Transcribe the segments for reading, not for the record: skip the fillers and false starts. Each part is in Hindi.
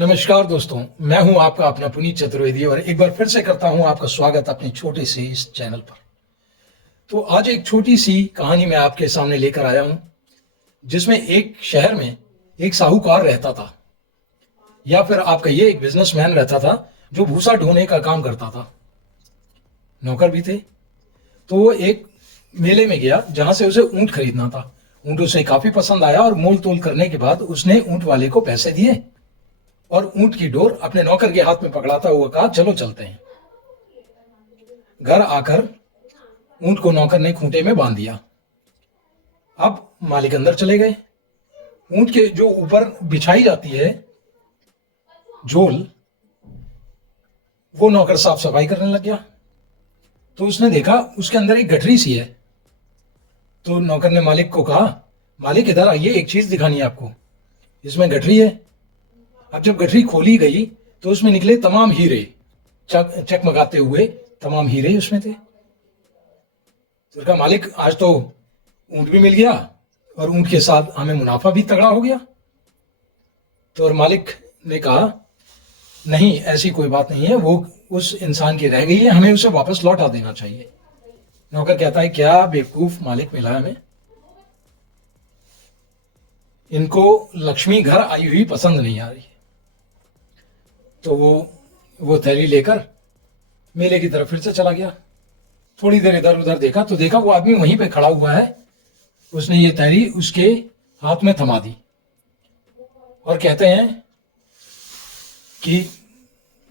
नमस्कार दोस्तों, मैं हूं आपका अपना पुनीत चतुर्वेदी और एक बार फिर से करता हूं आपका स्वागत अपने छोटे से इस चैनल पर। तो आज एक छोटी सी कहानी मैं आपके सामने लेकर आया हूं, जिसमें एक शहर में एक साहूकार रहता था, या फिर आप कहिए एक बिजनेसमैन रहता था जो भूसा ढोने का काम करता था। नौकर भी थे। तो वो एक मेले में गया जहां से उसे ऊंट खरीदना था। ऊंट उसे काफी पसंद आया और मोल तोल करने के बाद उसने ऊंट वाले को पैसे दिए और ऊंट की डोर अपने नौकर के हाथ में पकड़ाता हुआ कहा, चलो चलते हैं। घर आकर ऊंट को नौकर ने खूंटे में बांध दिया। अब मालिक अंदर चले गए। ऊंट के जो ऊपर बिछाई जाती है झोल, वो नौकर साफ सफाई करने लग गया। तो उसने देखा उसके अंदर एक गठरी सी है। तो नौकर ने मालिक को कहा, मालिक इधर आइए, एक चीज दिखानी है आपको। इसमें गठरी है। अब जब गठरी खोली गई तो उसमें निकले तमाम हीरे, चकमगाते हुए तमाम हीरे उसमें थे। तो उसका मालिक, आज तो ऊंट भी मिल गया और ऊंट के साथ हमें मुनाफा भी तगड़ा हो गया। तो और मालिक ने कहा, नहीं ऐसी कोई बात नहीं है, वो उस इंसान की रह गई है, हमें उसे वापस लौटा देना चाहिए। नौकर कहता है, क्या बेवकूफ मालिक मिला हमें, इनको लक्ष्मी घर आई हुई पसंद नहीं आ रही। तो वो थैली लेकर मेले की तरफ फिर से चला गया। थोड़ी देर इधर उधर देखा तो देखा वो आदमी वहीं पे खड़ा हुआ है। उसने ये थैली उसके हाथ में थमा दी और कहते हैं कि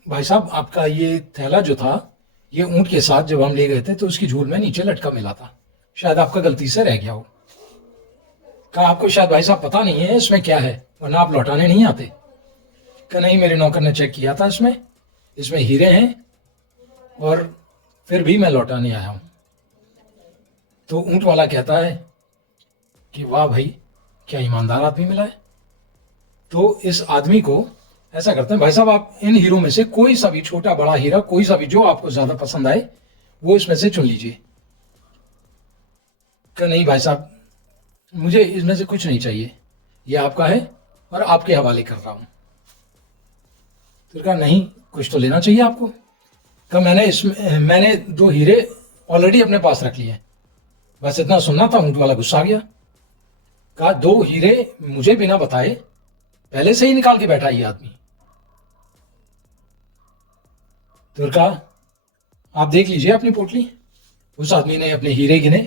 भाई साहब, आपका ये थैला जो था, ये ऊंट के साथ जब हम ले गए थे तो उसकी झूल में नीचे लटका मिला था, शायद आपका गलती से रह गया हो। कहा, आपको शायद भाई साहब पता नहीं है इसमें क्या है, वरना आप लौटाने नहीं आते। कहा, नहीं, मेरे नौकर ने चेक किया था, इसमें हीरे हैं और फिर भी मैं लौटाने आया हूं। तो ऊंट वाला कहता है कि वाह भाई, क्या ईमानदार आदमी मिला है। तो इस आदमी को ऐसा करते हैं, भाई साहब आप इन हीरों में से कोई सा भी छोटा बड़ा हीरा, कोई सा भी जो आपको ज्यादा पसंद आए, वो इसमें से चुन लीजिए। कहा, नहीं भाई साहब, मुझे इसमें से कुछ नहीं चाहिए, ये आपका है और आपके हवाले कर रहा हूं। तो कहा, नहीं, कुछ तो लेना चाहिए आपको। कहा, मैंने 2 हीरे ऑलरेडी अपने पास रख लिए हैं, बस इतना सुनना था। ऊंट वाला गुस्सा आ गया। कहा, 2 हीरे मुझे बिना बताए पहले से ही निकाल के बैठा ये आदमी। तो कहा, आप देख लीजिए अपनी पोटली। उस आदमी ने अपने हीरे गिने,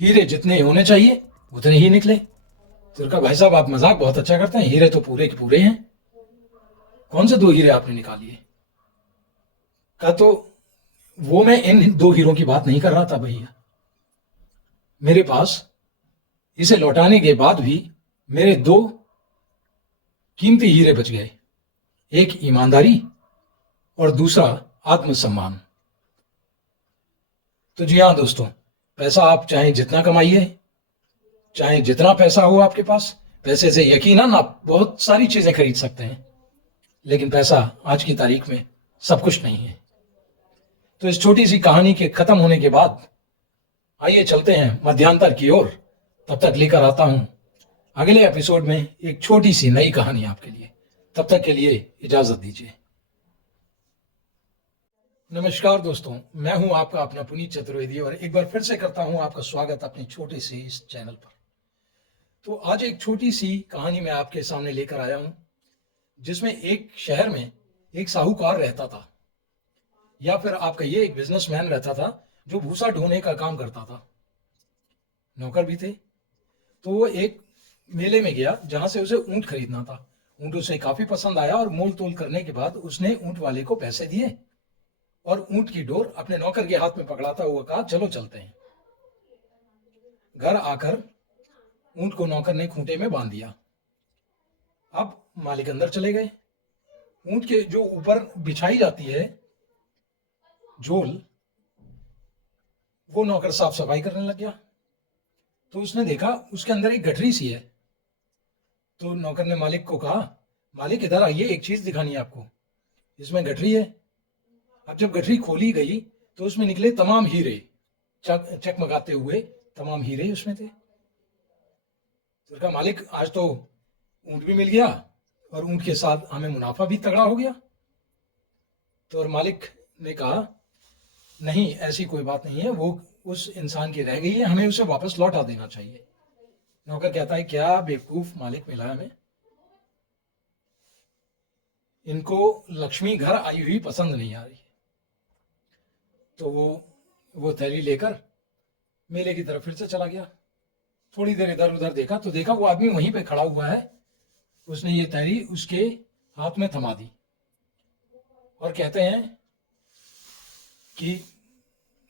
हीरे जितने होने चाहिए उतने ही निकले। तो कहा, भाई साहब आप मजाक बहुत अच्छा करते हैं, हीरे तो पूरे के पूरे हैं, कौन से 2 हीरे आपने निकालिए। कहा, तो वो मैं इन 2 हीरों की बात नहीं कर रहा था भैया, मेरे पास इसे लौटाने के बाद भी मेरे 2 कीमती हीरे बच गए, एक ईमानदारी और दूसरा आत्मसम्मान। तो जी हाँ दोस्तों, पैसा आप चाहे जितना कमाइए, चाहे जितना पैसा हो आपके पास, पैसे से यकीनन आप बहुत सारी चीजें खरीद सकते हैं, लेकिन पैसा आज की तारीख में सब कुछ नहीं है। तो इस छोटी सी कहानी के खत्म होने के बाद आइए चलते हैं मध्यांतर की ओर। तब तक लेकर आता हूं अगले एपिसोड में एक छोटी सी नई कहानी आपके लिए। तब तक के लिए इजाजत दीजिए। नमस्कार दोस्तों, मैं हूं आपका अपना पुनीत चतुर्वेदी और एक बार फिर से करता हूं आपका स्वागत अपने छोटे से इस चैनल पर। तो आज एक छोटी सी कहानी मैं आपके सामने लेकर आया हूं, जिसमें एक शहर में एक साहूकार रहता था, या फिर आप कहिए एक बिजनेसमैन रहता था जो भूसा ढोने का काम करता था। नौकर भी थे। तो वो एक मेले में गया जहां से उसे ऊंट खरीदना था। ऊंट उसे काफी पसंद आया और मोल तोल करने के बाद उसने ऊंट वाले को पैसे दिए और ऊंट की डोर अपने नौकर के हाथ में पकड़ाता हुआ कहा, चलो चलते हैं। घर आकर ऊंट को नौकर ने खूंटे में बांध दिया। अब मालिक अंदर चले गए। ऊंट के जो ऊपर बिछाई जाती है झोल, वो नौकर साफ सफाई करने लग गया। तो उसने देखा उसके अंदर एक गठरी सी है। तो नौकर ने मालिक को कहा, मालिक इधर आइए, एक चीज दिखानी है आपको। इसमें गठरी है। अब जब गठरी खोली गई तो उसमें निकले तमाम हीरे, चकमगाते हुए तमाम हीरे उसमें थे। तो उसका मालिक, आज तो ऊंट भी मिल गया और ऊँट के साथ हमें मुनाफा भी तगड़ा हो गया। तो और मालिक ने कहा नहीं, ऐसी कोई बात नहीं है, वो उस इंसान की रह गई है, हमें उसे वापस लौटा देना चाहिए। नौकर कहता है क्या बेवकूफ मालिक मिला हमें, इनको लक्ष्मी घर आई हुई पसंद नहीं आ रही। तो वो थैली लेकर मेले की तरफ फिर से चला गया। थोड़ी देर इधर उधर देखा तो देखा वो आदमी वहीं पे खड़ा हुआ है। उसने ये थैली उसके हाथ में थमा दी और कहते हैं कि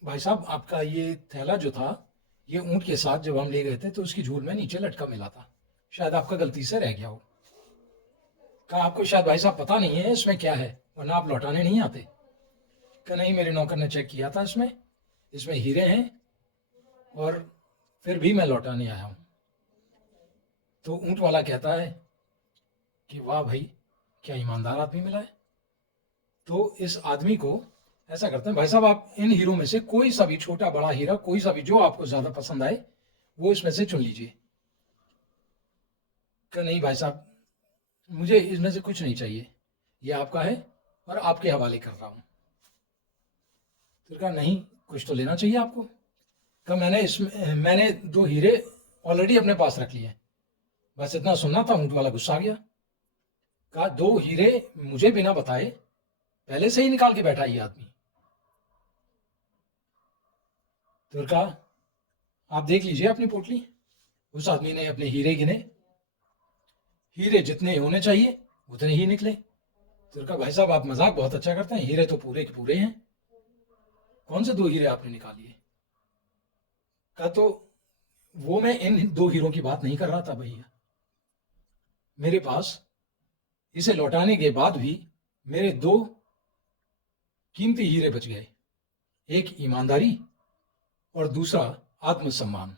भाई साहब, आपका ये थैला जो था, ये ऊँट के साथ जब हम ले गए थे तो उसकी झूल में नीचे लटका मिला था, शायद आपका गलती से रह गया हो। कहा आपको शायद भाई साहब पता नहीं है इसमें क्या है, वरना आप लौटाने नहीं आते। कहा नहीं, मेरे नौकर ने चेक किया था, इसमें हीरे हैं और फिर भी मैं लौटाने आया हूँ। तो ऊँट वाला कहता है कि वाह भाई, क्या ईमानदार आदमी मिला है। तो इस आदमी को ऐसा करते हैं, भाई साहब आप इन हीरों में से कोई सा भी छोटा बड़ा हीरा, कोई सा भी जो आपको ज्यादा पसंद आए, वो इसमें से चुन लीजिए। कहा नहीं भाई साहब, मुझे इसमें से कुछ नहीं चाहिए, ये आपका है और आपके हवाले कर रहा हूं। तो कहा नहीं, कुछ तो लेना चाहिए आपको। कहा मैंने 2 हीरे ऑलरेडी अपने पास रख लिए, बस इतना सुनना था। ऊँट वाला गुस्सा आ गया। कहा 2 हीरे मुझे बिना बताए पहले से ही निकाल के बैठा ये आदमी। तो कहा आप देख लीजिए अपनी पोटली। उस आदमी ने अपने हीरे गिने, हीरे जितने होने चाहिए उतने ही निकले। तो कहा भाई साहब आप मजाक बहुत अच्छा करते हैं, हीरे तो पूरे के पूरे हैं, कौन से 2 हीरे आपने निकालिए। कहा तो वो मैं इन 2 हीरों की बात नहीं कर रहा था भैया, मेरे पास इसे लौटाने के बाद भी मेरे 2 कीमती हीरे बच गए, एक ईमानदारी और दूसरा आत्मसम्मान।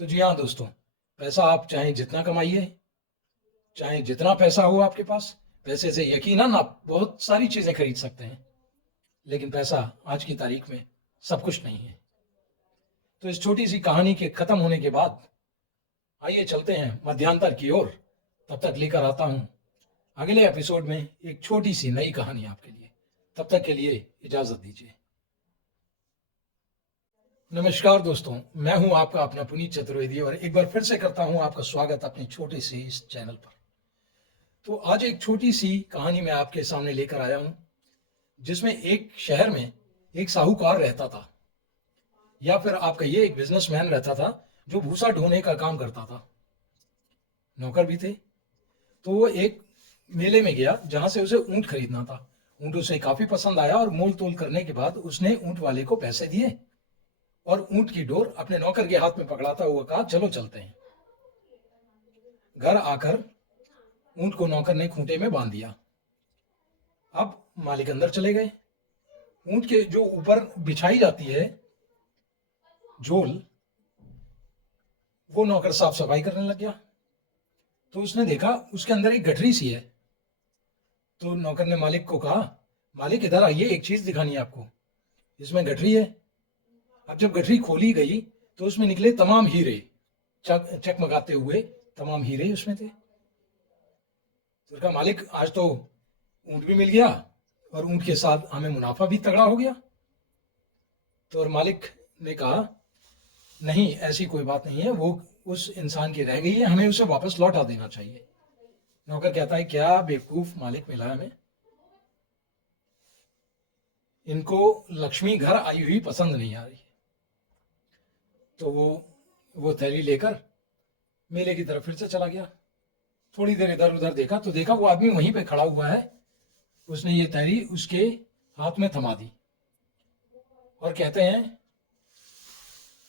तो जी हाँ दोस्तों, पैसा आप चाहे जितना कमाइए, चाहे जितना पैसा हो आपके पास, पैसे से यकीनन आप बहुत सारी चीजें खरीद सकते हैं, लेकिन पैसा आज की तारीख में सब कुछ नहीं है। तो इस छोटी सी कहानी के खत्म होने के बाद आइए चलते हैं मध्यांतर की ओर। तब तक लेकर आता हूं अगले एपिसोड में एक छोटी सी नई कहानी आपके लिए। तब तक के लिए इजाजत दीजिए। नमस्कार दोस्तों, मैं हूं आपका अपना पुनीत चतुर्वेदी और एक बार फिर से करता हूं आपका स्वागत अपने छोटे से इस चैनल पर। तो आज एक छोटी सी कहानी मैं आपके सामने लेकर आया हूं, जिसमें एक शहर में एक साहूकार रहता था, या फिर आप कहिए एक बिजनेसमैन रहता था, जो भूसा ढोने का काम करता था। नौकर भी थे। तो वो एक मेले में गया जहां से उसे ऊंट खरीदना था। ऊंट उसे काफी पसंद आया और मोल तोल करने के बाद उसने ऊंट वाले को पैसे दिए और ऊंट की डोर अपने नौकर के हाथ में पकड़ाता हुआ कहा चलो चलते हैं। घर आकर ऊंट को नौकर ने खूंटे में बांध दिया। अब मालिक अंदर चले गए। ऊंट के जो ऊपर बिछाई जाती है झोल, वो नौकर साफ सफाई करने लग गया। तो उसने देखा उसके अंदर एक गठरी सी है। तो नौकर ने मालिक को कहा, मालिक इधर आइए, एक चीज दिखानी है आपको, इसमें गठरी है। अब जब गठरी खोली गई तो उसमें निकले तमाम हीरे, चकमगाते हुए तमाम हीरे उसमें थे। तो कहा मालिक, आज तो ऊंट भी मिल गया और ऊंट के साथ हमें मुनाफा भी तगड़ा हो गया। तो और मालिक ने कहा नहीं, ऐसी कोई बात नहीं है, वो उस इंसान की रह गई है, हमें उसे वापस लौटा देना चाहिए। नौकर कहता है क्या बेवकूफ मालिक मिला हमें, इनको लक्ष्मी घर आई हुई पसंद नहीं आ रही। तो वो थैली लेकर मेले की तरफ फिर से चला गया। थोड़ी देर इधर उधर देखा तो देखा वो आदमी वहीं पे खड़ा हुआ है। उसने ये थैली उसके हाथ में थमा दी और कहते हैं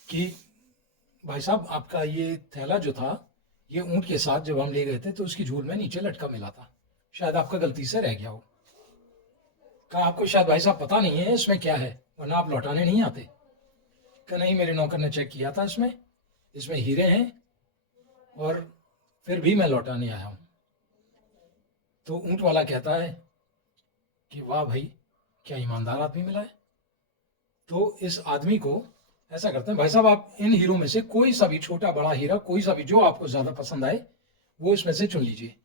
कि भाई साहब, आपका ये थैला जो था, ये ऊंट के साथ जब हम ले गए थे तो उसकी झूल में नीचे लटका मिला था, शायद आपका गलती से रह गया हो। कहा आपको शायद भाई साहब पता नहीं है इसमें क्या है, वरना आप लौटाने नहीं आते। कहा नहीं, मेरे नौकर ने चेक किया था, इसमें हीरे हैं और फिर भी मैं लौटाने आया हूं। तो ऊंट वाला कहता है कि वाह भाई, क्या ईमानदार आदमी मिला है। तो इस आदमी को ऐसा करते हैं, भाई साहब आप इन हीरों में से कोई सा भी छोटा बड़ा हीरा, कोई सा भी जो आपको ज्यादा पसंद आए, वो इसमें से चुन लीजिए।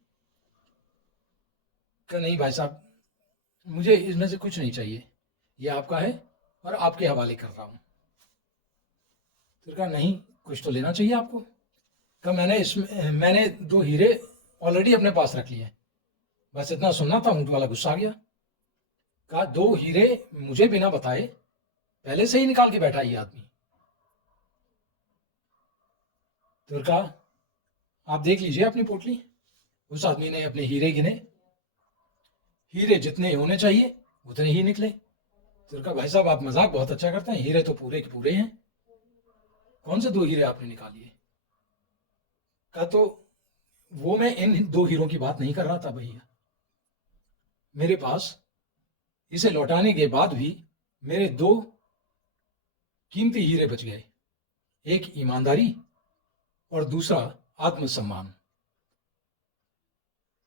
कहा नहीं भाई साहब, मुझे इसमें से कुछ नहीं चाहिए, ये आपका है और आपके हवाले कर रहा हूँ। फिर कहा नहीं, कुछ तो लेना चाहिए आपको। कहा मैंने 2 हीरे ऑलरेडी अपने पास रख लिए हैं, बस इतना सुनना था। ऊँट वाला गुस्सा आ गया। कहा 2 हीरे मुझे बिना बताए पहले से ही निकाल के बैठा ये आदमी। फिर कहा आप देख लीजिए अपनी पोटली। उस आदमी ने अपने हीरे गिने, हीरे जितने होने चाहिए उतने ही निकले। फिर कहा भाई साहब आप मजाक बहुत अच्छा करते हैं, हीरे तो पूरे के पूरे हैं, कौन से 2 हीरे आपने निकालिए। कहा तो वो मैं इन 2 हीरों की बात नहीं कर रहा था भैया, मेरे पास इसे लौटाने के बाद भी मेरे 2 कीमती हीरे बच गए, एक ईमानदारी और दूसरा आत्मसम्मान।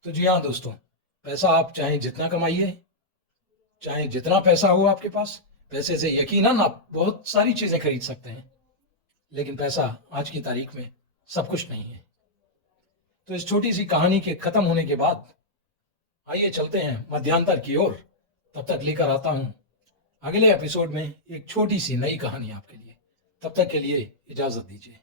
तो जी हाँ दोस्तों, पैसा आप चाहे जितना कमाइए, चाहे जितना पैसा हो आपके पास, पैसे से यकीनन आप बहुत सारी चीजें खरीद सकते हैं, लेकिन पैसा आज की तारीख में सब कुछ नहीं है। तो इस छोटी सी कहानी के खत्म होने के बाद आइए चलते हैं मध्यांतर की ओर। तब तक लेकर आता हूं अगले एपिसोड में एक छोटी सी नई कहानी आपके लिए। तब तक के लिए इजाजत दीजिए।